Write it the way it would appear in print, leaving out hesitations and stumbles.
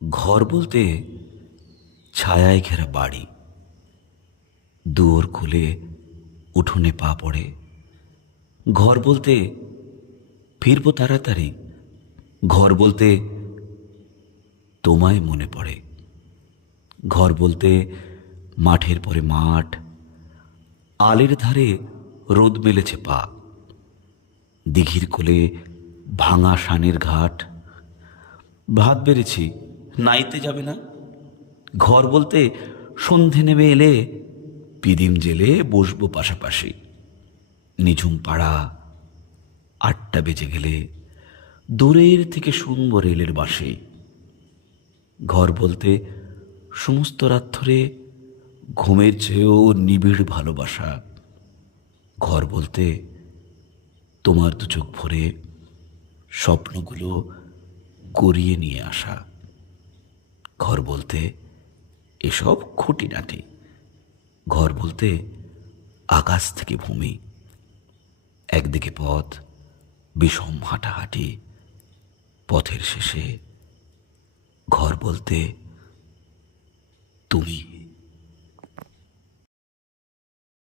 ঘর বলতে ছায়ায় ঘেরা বাড়ি, দুয়ার খুলে উঠোনে পা পড়ে। ঘর বলতে ফিরবো তাড়াতাড়ি, ঘর বলতে তোমায় মনে পড়ে। ঘর বলতে মাঠের পরে মাঠ, আলের ধারে রোদ মেলেছে পা, দিঘির কোলে ভাঙা শানের ঘাট। ভাত বেড়েছি, নাইতে যাবে না? ঘর বলতে সন্ধে নেমে এলে পিদিম জেলে বসবো পাশাপাশি। নিঝুম পাড়া, 8টা বেজে গেলে দূরের থেকে শুনবো রেলের বাঁশি। ঘর বলতে সমস্ত রাত ধরে ঘুমের চেয়েও নিবিড় ভালোবাসা। ঘর বলতে তোমার দু চোখ ভরে স্বপ্নগুলো করিয়ে নিয়ে আসা। ঘর বলতে এসব খুঁটিনাটি। ঘর বলতে আকাশ থেকে ভূমি, একদিকে পথ, বিষম হাঁটাহাঁটি, পথের শেষে ঘর বলতে তুমি।